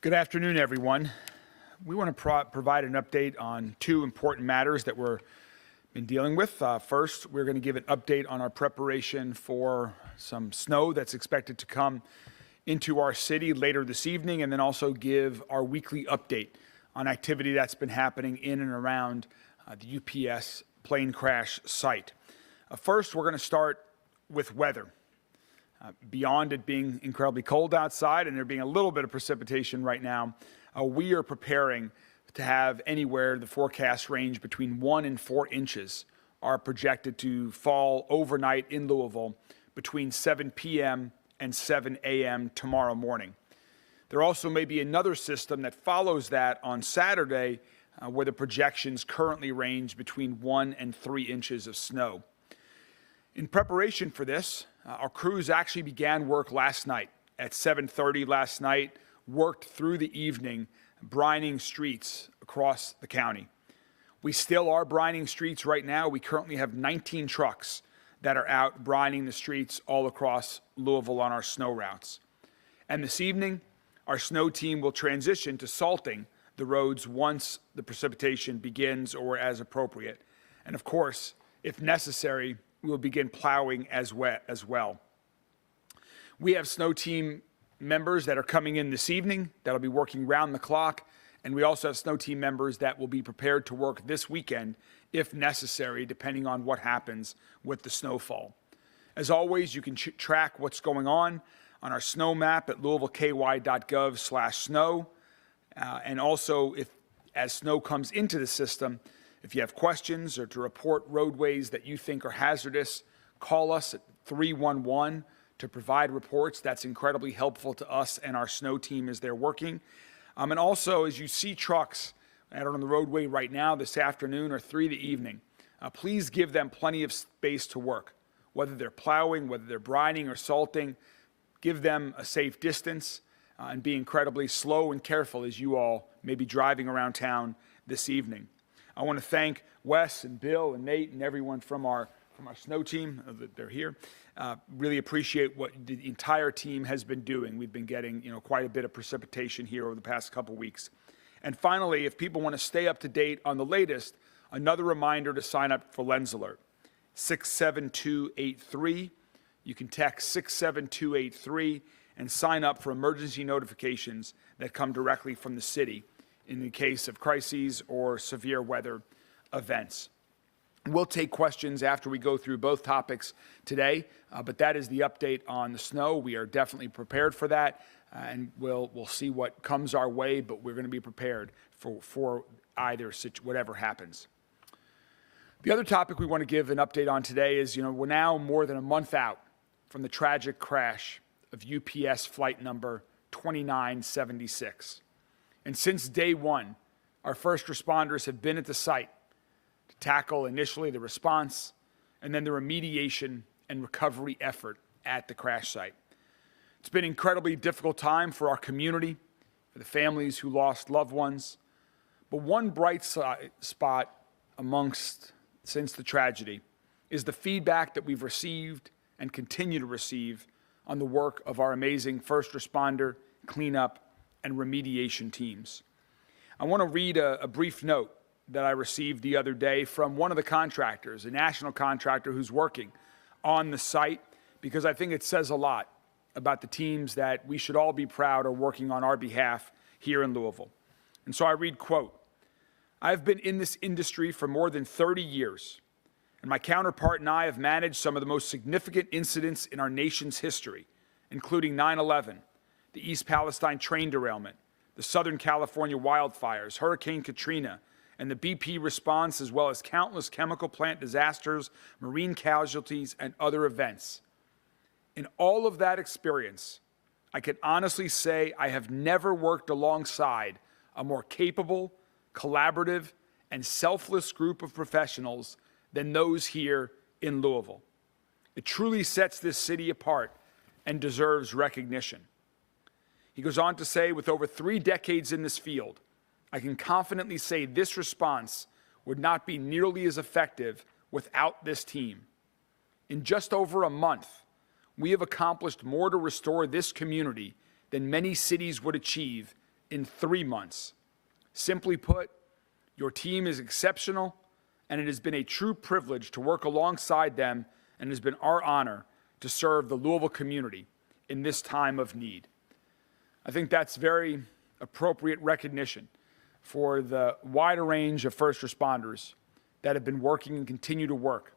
Good afternoon, everyone. We want to provide an update on two important matters that we're been dealing with. First, we're going to give an update on our preparation for some snow that's expected to come into our city later this evening, and then also give our weekly update on activity that's been happening in and around the UPS plane crash site. First, we're going to start with weather. Beyond it being incredibly cold outside and there being a little bit of precipitation right now, we are preparing to have anywhere the forecast range between 1 and 4 inches are projected to fall overnight in Louisville between 7 p.m. and 7 a.m. tomorrow morning. There also may be another system that follows that on Saturday where the projections currently range between 1 and 3 inches of snow. In preparation for this, our crews actually began work last night at 7:30 last night, worked through the evening, brining streets across the county. We still are brining streets right now. We currently have 19 trucks that are out brining the streets all across Louisville on our snow routes. And this evening, our snow team will transition to salting the roads once the precipitation begins or as appropriate. And of course, if necessary, we will begin plowing as well. We have snow team members that are coming in this evening that'll be working round the clock, and we also have snow team members that will be prepared to work this weekend if necessary, depending on what happens with the snowfall. As always, you can track what's going on our snow map at louisvilleky.gov/snow. And also, as snow comes into the system, if you have questions or to report roadways that you think are hazardous, call us at 311 to provide reports. That's incredibly helpful to us and our snow team as they're working. And also, as you see trucks out on the roadway right now this afternoon or through the evening, please give them plenty of space to work. Whether they're plowing, whether they're brining or salting, give them a safe distance and be incredibly slow and careful as you all may be driving around town this evening. I want to thank Wes and Bill and Nate and everyone from our snow team. They're here. Really appreciate what the entire team has been doing. We've been getting quite a bit of precipitation here over the past couple weeks. And finally, if people want to stay up to date on the latest, another reminder to sign up for Lens Alert, 67283. You can text 67283 and sign up for emergency notifications that come directly from the city in the case of crises or severe weather events. We'll take questions after we go through both topics today, but that is the update on the snow. We are definitely prepared for that, and we'll see what comes our way, but we're going to be prepared for either whatever happens. The other topic we want to give an update on today is, we're now more than a month out from the tragic crash of UPS flight number 2976. And since day one, our first responders have been at the site to tackle initially the response and then the remediation and recovery effort at the crash site. It's been an incredibly difficult time for our community, for the families who lost loved ones. But one bright spot since the tragedy is the feedback that we've received and continue to receive on the work of our amazing first responder, cleanup, and remediation teams. I want to read a brief note that I received the other day from one of the contractors, a national contractor who's working on the site, because I think it says a lot about the teams that we should all be proud are working on our behalf here in Louisville. And so I read, quote, "I've been in this industry for more than 30 years, and my counterpart and I have managed some of the most significant incidents in our nation's history, including 9/11, the East Palestine train derailment, the Southern California wildfires, Hurricane Katrina, and the BP response, as well as countless chemical plant disasters, marine casualties, and other events. In all of that experience, I can honestly say I have never worked alongside a more capable, collaborative, and selfless group of professionals than those here in Louisville. It truly sets this city apart and deserves recognition." He goes on to say, "With over 3 decades in this field, I can confidently say this response would not be nearly as effective without this team. In just over a month, we have accomplished more to restore this community than many cities would achieve in 3 months. Simply put, your team is exceptional, and it has been a true privilege to work alongside them, and it has been our honor to serve the Louisville community in this time of need. I think that's very appropriate recognition for the wider range of first responders that have been working and continue to work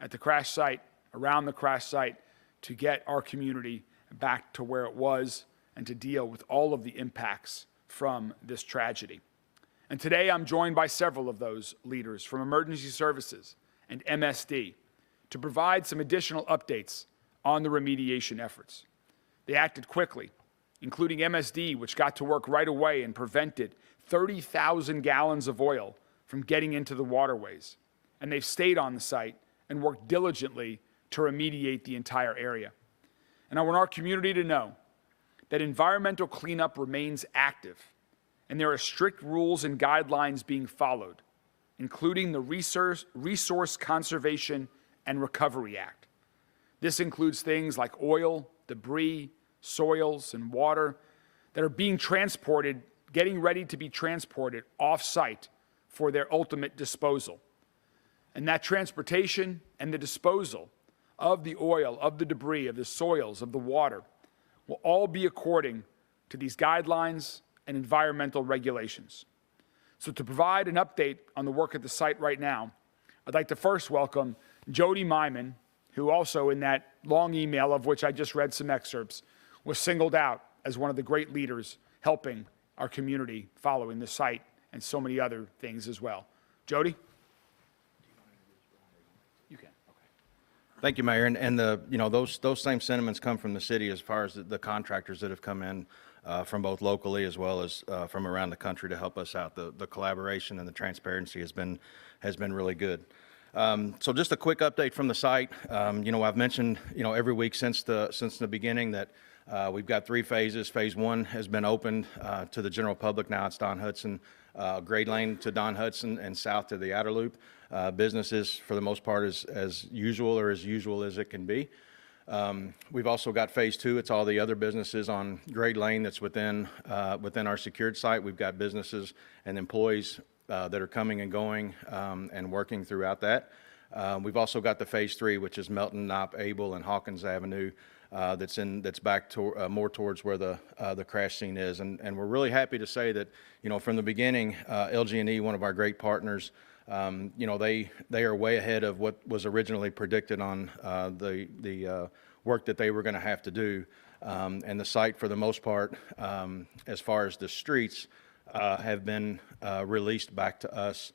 at the crash site, around the crash site, to get our community back to where it was and to deal with all of the impacts from this tragedy. And today I'm joined by several of those leaders from Emergency Services and MSD to provide some additional updates on the remediation efforts. They acted quickly, including MSD, which got to work right away and prevented 30,000 gallons of oil from getting into the waterways. And they've stayed on the site and worked diligently to remediate the entire area. And I want our community to know that environmental cleanup remains active, and there are strict rules and guidelines being followed, including the Resource Conservation and Recovery Act. This includes things like oil, debris, soils, and water that are being transported, getting ready to be transported off-site for their ultimate disposal. And that transportation and the disposal of the oil, of the debris, of the soils, of the water, will all be according to these guidelines and environmental regulations. So to provide an update on the work at the site right now, I'd like to first welcome Jody Myman, who also in that long email of which I just read some excerpts, was singled out as one of the great leaders helping our community following the site and so many other things as well. Jody? You can. Okay. Thank you, Mayor. And those same sentiments come from the city as far as the contractors that have come in from both locally as well as from around the country to help us out. The collaboration and the transparency has been really good. So just a quick update from the site. I've mentioned every week since the beginning that we've got 3 phases. Phase 1 has been opened to the general public. Now it's Don Hudson, grade lane to Don Hudson and south to the outer loop. Businesses for the most part as usual or as usual as it can be. We've also got phase 2. It's all the other businesses on grade lane that's within our secured site. We've got businesses and employees that are coming and going and working throughout that. We've also got the phase 3, which is Melton, Knopp, Able, and Hawkins Avenue. That's back to more towards where the crash scene is, and we're really happy to say that from the beginning, LG&E, one of our great partners, they are way ahead of what was originally predicted on the work that they were going to have to do, and the site for the most part, as far as the streets, have been released back to us.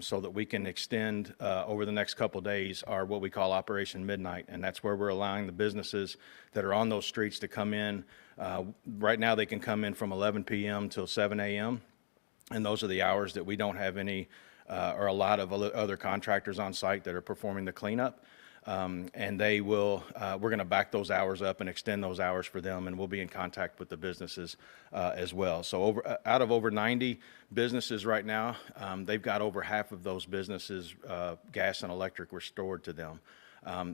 So that we can extend over the next couple of days our what we call Operation Midnight, and that's where we're allowing the businesses that are on those streets to come in. Right now they can come in from 11 p.m. till 7 a.m., and those are the hours that we don't have any or a lot of other contractors on site that are performing the cleanup. And they will, we're going to back those hours up and extend those hours for them, and we'll be in contact with the businesses as well. So out of over 90 businesses right now, they've got over half of those businesses, gas and electric restored to them.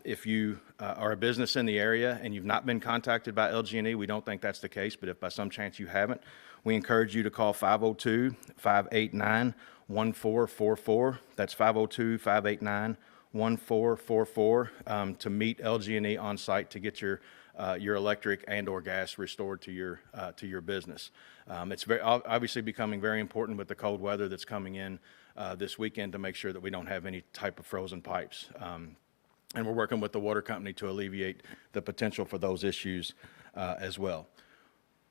If you are a business in the area and you've not been contacted by LG&E, we don't think that's the case, but if by some chance you haven't, we encourage you to call 502-589-1444. That's 502-589-1444 to meet LG&E on site to get your electric and/or gas restored to your business. It's obviously becoming very important with the cold weather that's coming in this weekend to make sure that we don't have any type of frozen pipes. And we're working with the water company to alleviate the potential for those issues as well.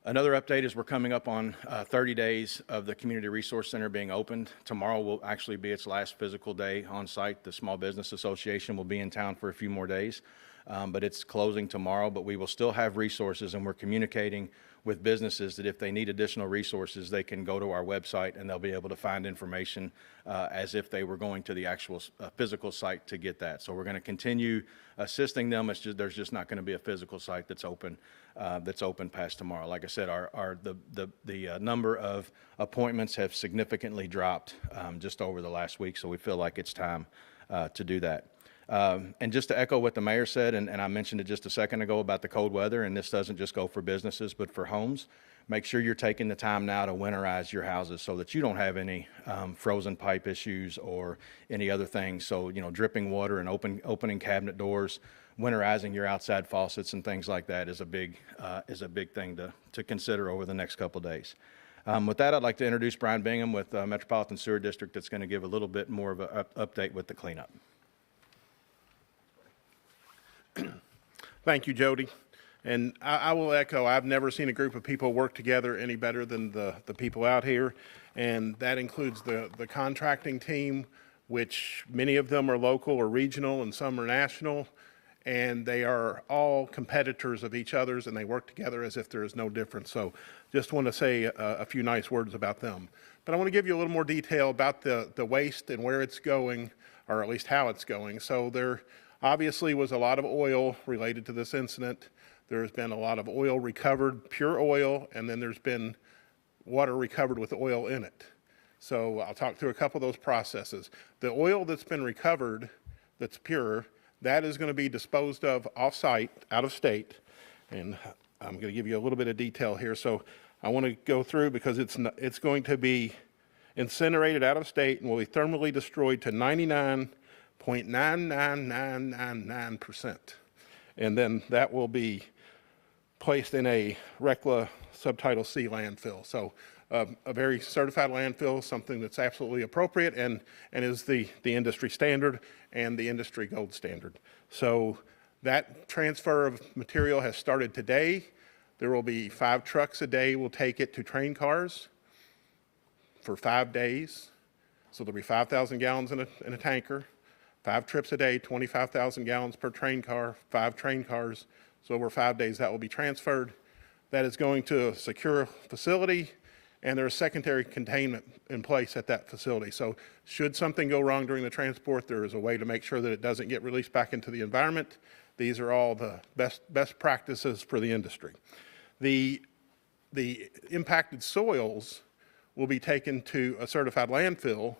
Another update is we're coming up on 30 days of the Community Resource Center being opened. Tomorrow will actually be its last physical day on site. The Small Business Association will be in town for a few more days, but it's closing tomorrow. But we will still have resources, and we're communicating with businesses that if they need additional resources, they can go to our website and they'll be able to find information as if they were going to the actual physical site to get that. So we're going to continue assisting them. It's just, there's just not going to be a physical site that's open past tomorrow. Like I said, the number of appointments have significantly dropped just over the last week, so we feel like it's time to do that. And just to echo what the mayor said, and I mentioned it just a second ago about the cold weather, and this doesn't just go for businesses but for homes. make sure you're taking the time now to winterize your houses so that you don't have any frozen pipe issues or any other things. So, you know, dripping water and opening cabinet doors, winterizing your outside faucets and things like that is a big thing to consider over the next couple days. With that, I'd like to introduce Brian Bingham with Metropolitan Sewer District that's going to give a little bit more of an update with the cleanup. Thank you, Jody. And I will echo, I've never seen a group of people work together any better than the people out here. And that includes the contracting team, which many of them are local or regional and some are national. And they are all competitors of each other's, and they work together as if there is no difference. So just want to say a few nice words about them. But I want to give you a little more detail about the waste and where it's going, or at least how it's going. So there obviously was a lot of oil related to this incident. There's been a lot of oil recovered, pure oil, and then there's been water recovered with oil in it. So I'll talk through a couple of those processes. The oil that's been recovered, that's pure, that is going to be disposed of off-site, out of state, and I'm going to give you a little bit of detail here. So I want to go through because it's going to be incinerated out of state and will be thermally destroyed to 99.99999%. And then that will be placed in a RECLA Subtitle C landfill. So a very certified landfill, something that's absolutely appropriate and is the industry standard and the industry gold standard. So that transfer of material has started today. There will be 5 trucks a day will take it to train cars for 5 days. So there'll be 5,000 gallons in a tanker, 5 trips a day, 25,000 gallons per train car, 5 train cars. So over 5 days that will be transferred. That is going to a secure facility, and there's secondary containment in place at that facility. So should something go wrong during the transport, there is a way to make sure that it doesn't get released back into the environment. These are all the best practices for the industry. The impacted soils will be taken to a certified landfill,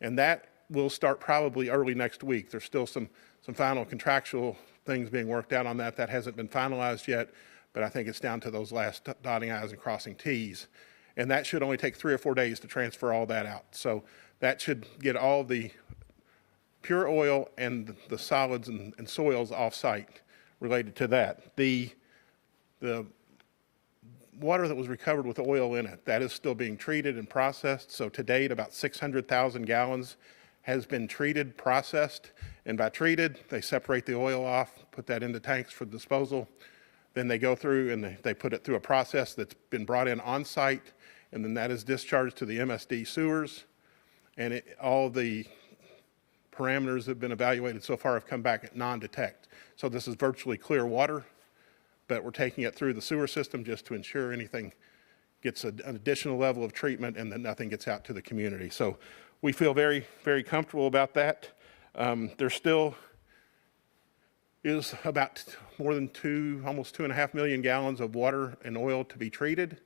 and that will start probably early next week. There's still some final contractual things being worked out on that. That hasn't been finalized yet, but I think it's down to those last dotting I's and crossing T's. And that should only take 3 or 4 days to transfer all that out. So that should get all the pure oil and the solids and soils off-site related to that. The water that was recovered with oil in it, that is still being treated and processed. So to date, about 600,000 gallons has been treated, processed, and by treated, they separate the oil off, put that into tanks for disposal. Then they go through and they put it through a process that's been brought in on-site, and then that is discharged to the MSD sewers. And all the parameters that have been evaluated so far have come back at non-detect. So this is virtually clear water, but we're taking it through the sewer system just to ensure anything gets an additional level of treatment and that nothing gets out to the community. So we feel very, very comfortable about that. There still is about more than almost 2.5 million gallons of water and oil to be treated.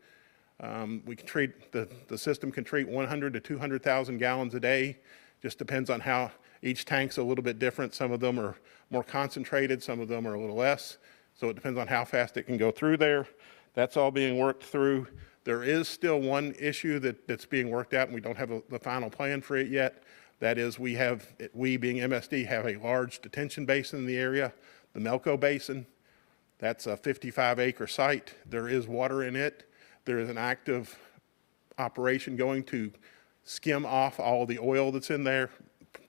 We can treat, the system can treat 100 to 200,000 gallons a day. Just depends on how each tank's a little bit different. Some of them are more concentrated, some of them are a little less. So it depends on how fast it can go through there. That's all being worked through. There is still one issue that's being worked out, and we don't have the final plan for it yet. That is, we being MSD have a large detention basin in the area, the Melco Basin. That's a 55-acre site. There is water in it. There is an active operation going to skim off all the oil that's in there.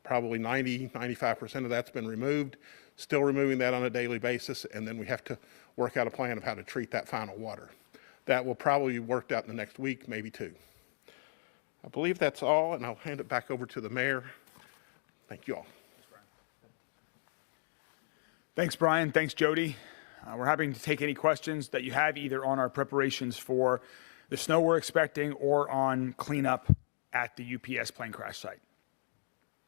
Probably 95% of that's been removed. Still removing that on a daily basis, and then we have to work out a plan of how to treat that final water. That will probably be worked out in the next week, maybe 2. I believe that's all, and I'll hand it back over to the mayor. Thank you all. Thanks, Brian. Thanks, Jody. We're happy to take any questions that you have either on our preparations for the snow we're expecting or on cleanup at the UPS plane crash site.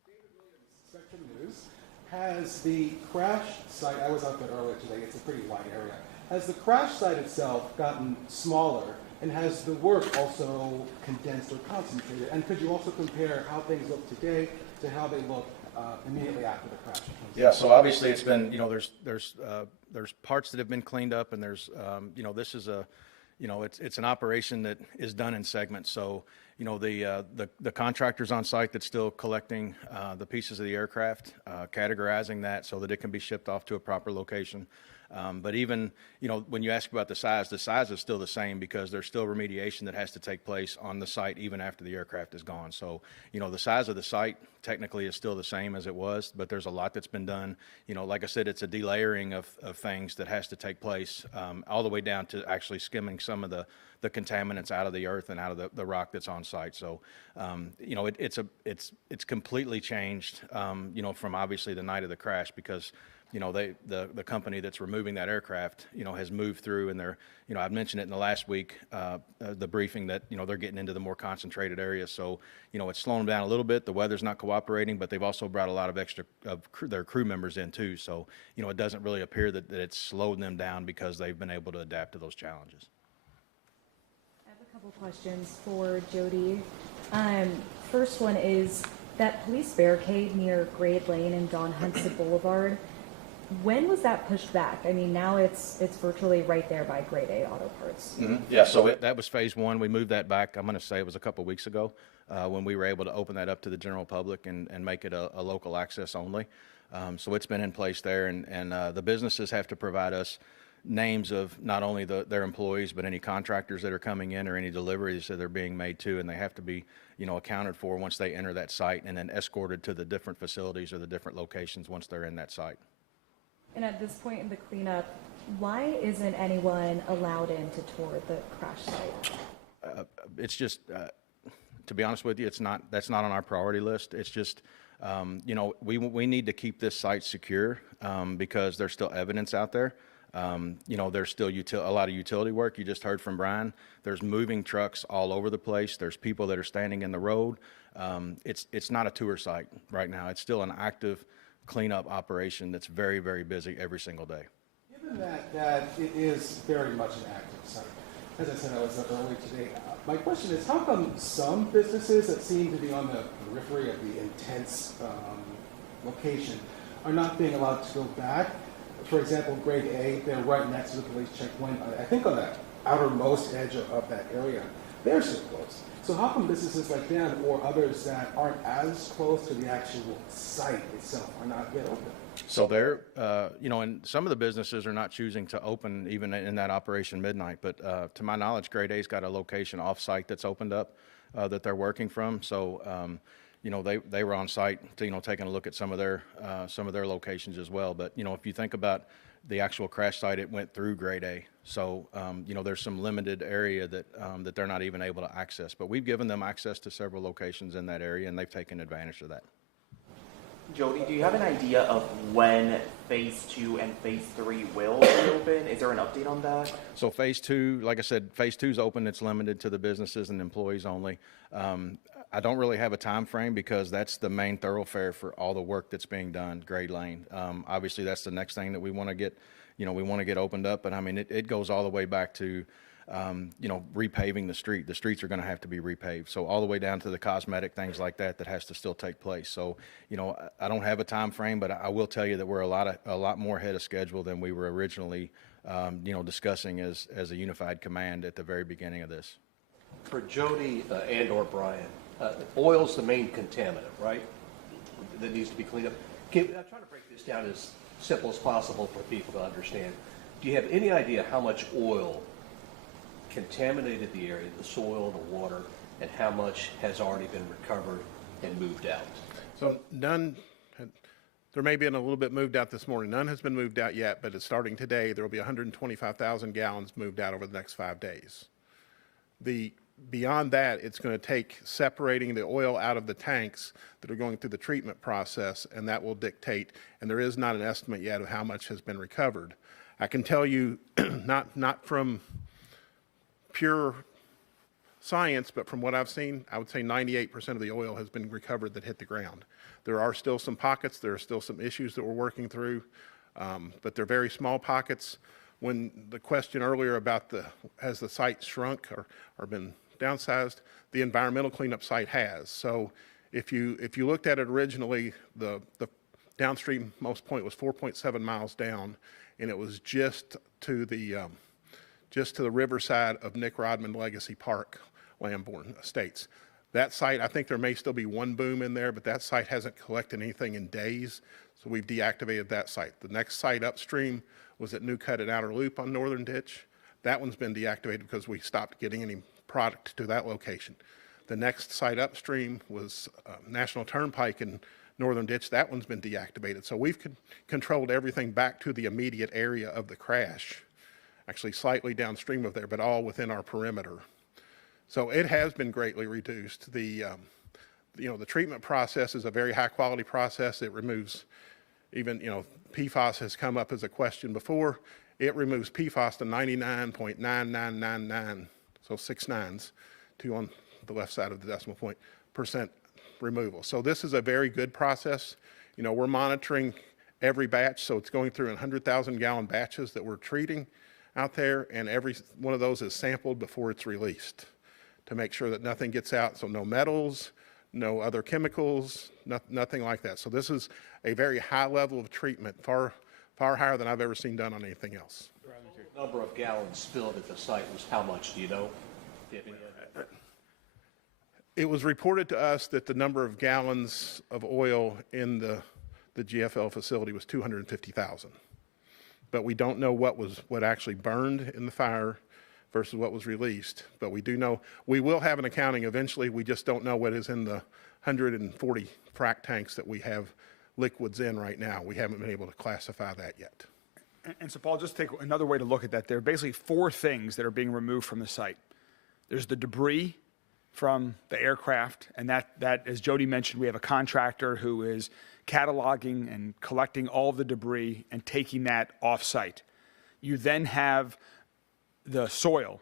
David Williams, Spectrum News. Has the crash site, I was out there earlier today, it's a pretty wide area. Has the crash site itself gotten smaller, and has the work also condensed or concentrated? And could you also compare how things look today to how they look immediately after the crash? Yeah, so obviously it's been, there's parts that have been cleaned up, and there's, this is you know, it's an operation that is done in segments. So, you know, the contractors on site that's still collecting the pieces of the aircraft, categorizing that so that it can be shipped off to a proper location. But even, you know, when you ask about the size is still the same because there's still remediation that has to take place on the site even after the aircraft is gone. So, you know, the size of the site technically is still the same as it was, but there's a lot that's been done. You know, like I said, it's a delayering of things that has to take place all the way down to actually skimming some of the contaminants out of the earth and out of the rock that's on site. So, you know, it's completely changed, you know, from obviously the night of the crash because, you know, the company that's removing that aircraft, you know, has moved through and they're, you know, I mentioned it in the last week, the briefing that, you know, they're getting into the more concentrated areas. So, you know, it's slowing them down a little bit. The weather's not cooperating, but they've also brought a lot of extra of their crew members in too. So, you know, it doesn't really appear that it's slowed them down because they've been able to adapt to those challenges. I have a couple questions for Jody. First one is that police barricade near Grade Lane and Don Hudson Boulevard. When was that pushed back? I mean, now it's virtually right there by Grade A Auto Parts. Mm-hmm. Yeah, so that was phase one. We moved that back, I'm going to say it was a couple weeks ago when we were able to open that up to the general public and make it a local access only. So it's been in place there, and the businesses have to provide us names of not only their employees, but any contractors that are coming in or any deliveries that are being made to, and they have to be, you know, accounted for once they enter that site and then escorted to the different facilities or the different locations once they're in that site. And at this point in the cleanup, why isn't anyone allowed in to tour the crash site? It's just, to be honest with you, that's not on our priority list. It's just, you know, we need to keep this site secure because there's still evidence out there. You know, there's still a lot of utility work. You just heard from Brian. There's moving trucks all over the place. There's people that are standing in the road. It's not a tour site right now. It's still an active cleanup operation that's very, very busy every single day. Given that it is very much an active site, as I said, I was up early today. My question is, how come some businesses that seem to be on the periphery of the intense location are not being allowed to go back? For example, Grade A, they're right next to the police checkpoint. I think on the outermost edge of that area, they're still closed. So how come businesses like them or others that aren't as close to the actual site itself are not yet open? So they're, you know, and some of the businesses are not choosing to open even in that operation midnight. But to my knowledge, Grade A's got a location off-site that's opened up that they're working from. So, you know, they were on site, you know, taking a look at some of their locations as well. But, you know, if you think about the actual crash site, it went through Grade A. So, you know, there's some limited area that they're not even able to access. But we've given them access to several locations in that area, and they've taken advantage of that. Jody, do you have an idea of when Phase 2 and Phase 3 will reopen? Is there an update on that? So Phase 2, like I said, Phase 2 is open. It's limited to the businesses and employees only. I don't really have a time frame because that's the main thoroughfare for all the work that's being done, Grade Lane. Obviously, that's the next thing that we want to get, you know, we want to get opened up. But I mean, it goes all the way back to, you know, repaving the street. The streets are going to have to be repaved. So all the way down to the cosmetic things like that has to still take place. So, you know, I don't have a time frame, but I will tell you that we're a lot more ahead of schedule than we were originally, you know, discussing as a unified command at the very beginning of this. For Jody and or Brian, oil's the main contaminant, right? That needs to be cleaned up. I'm trying to break this down as simple as possible for people to understand. Do you have any idea how much oil contaminated the area, the soil, the water, and how much has already been recovered and moved out? So none, there may have been a little bit moved out this morning. None has been moved out yet, but it's starting today. There will be 125,000 gallons moved out over the next 5 days. Beyond that, it's going to take separating the oil out of the tanks that are going through the treatment process, and that will dictate, and there is not an estimate yet of how much has been recovered. I can tell you, not from pure science, but from what I've seen, I would say 98% of the oil has been recovered that hit the ground. There are still some pockets, there are still some issues that we're working through, but they're very small pockets. When the question earlier about has the site shrunk or been downsized, the environmental cleanup site has. So if you looked at it originally, the downstream most point was 4.7 miles down, and it was just to the just to the riverside of Nick Rodman Legacy Park, Lamborn Estates. That site, I think there may still be one boom in there, but that site hasn't collected anything in days, so we've deactivated that site. The next site upstream was at New Cut at Outer Loop on Northern Ditch. That one's been deactivated because we stopped getting any product to that location. The next site upstream was National Turnpike in Northern Ditch. That one's been deactivated. So we've controlled everything back to the immediate area of the crash, actually slightly downstream of there, but all within our perimeter. So it has been greatly reduced. The treatment process is a very high quality process. It removes even, PFAS has come up as a question before. It removes PFAS to 99.9999, so 6 nines, 2 on the left side of the decimal point, percent removal. So this is a very good process. We're monitoring every batch, so it's going through 100,000 gallon batches that we're treating out there, and every one of those is sampled before it's released to make sure that nothing gets out, so no metals, no other chemicals, nothing like that. So this is a very high level of treatment, far higher than I've ever seen done on anything else. The number of gallons spilled at the site was how much, do you know? It was reported to us that the number of gallons of oil in the GFL facility was 250,000. But we don't know what actually burned in the fire versus what was released. But we do know, we will have an accounting eventually. We just don't know what is in the 140 frac tanks that we have liquids in right now. We haven't been able to classify that yet. And so, Paul, just take another way to look at that. There are basically 4 things that are being removed from the site. There's the debris from the aircraft, and that, as Jody mentioned, we have a contractor who is cataloging and collecting all of the debris and taking that off-site. You then have the soil.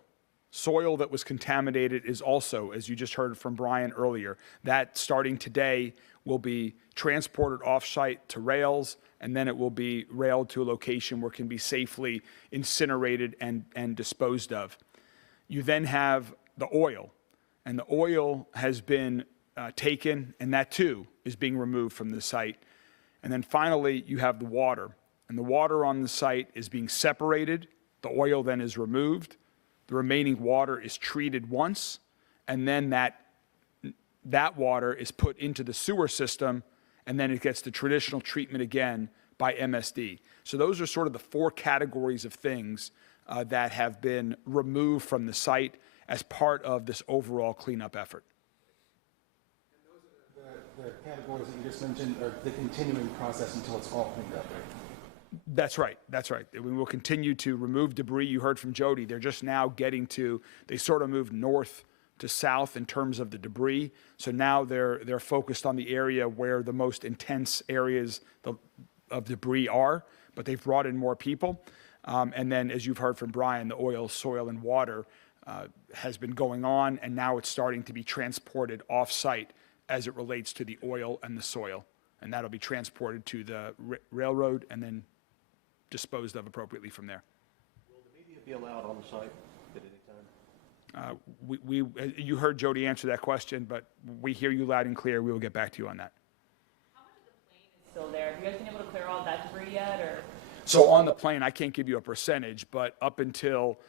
Soil that was contaminated is also, as you just heard from Brian earlier, that starting today will be transported off-site to rails, and then it will be railed to a location where it can be safely incinerated and disposed of. You then have the oil, and the oil has been taken, and that too is being removed from the site. And then finally, you have the water, and the water on the site is being separated. The oil then is removed. The remaining water is treated once, and then that water is put into the sewer system, and then it gets the traditional treatment again by MSD. So those are sort of the 4 categories of things that have been removed from the site as part of this overall cleanup effort. The categories that you just mentioned are the continuing process until it's all cleaned up, right? That's right. That's right. We will continue to remove debris. You heard from Jody. They're just now getting to, they sort of moved north to south in terms of the debris. So now they're focused on the area where the most intense areas of debris are, but they've brought in more people. And then, as you've heard from Brian, the oil, soil, and water has been going on, and now it's starting to be transported off-site as it relates to the oil and the soil. And that'll be transported to the railroad and then disposed of appropriately from there. Will the media be allowed on the site at any time? You heard Jody answer that question, but we hear you loud and clear. We will get back to you on that. How much of the plane is still there? Have you guys been able to clear all that debris yet, or? So on the plane, I can't give you a percentage, but up until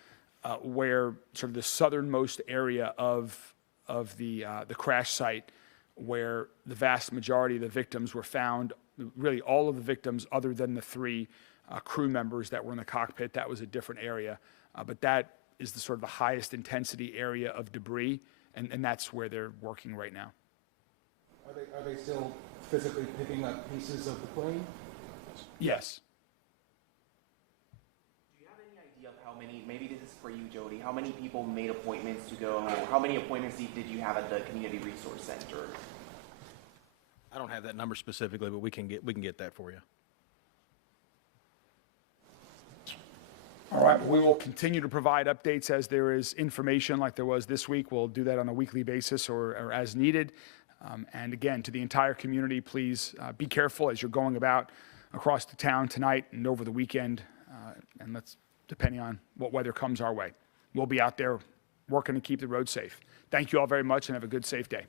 where sort of the southernmost area of the crash site, where the vast majority of the victims were found, really all of the victims other than the 3 crew members that were in the cockpit, that was a different area. But that is the sort of the highest intensity area of debris, and that's where they're working right now. Are they still physically picking up pieces of the plane? Yes. Do you have any idea of how many, maybe this is for you, Jody, how many people made appointments to go, how many appointments did you have at the Community Resource Center? I don't have that number specifically, but we can get that for you. All right, we will continue to provide updates as there is information like there was this week. We'll do that on a weekly basis or as needed. And again, to the entire community, please be careful as you're going about across the town tonight and over the weekend, and let's, depending on what weather comes our way. We'll be out there working to keep the road safe. Thank you all very much and have a good, safe day.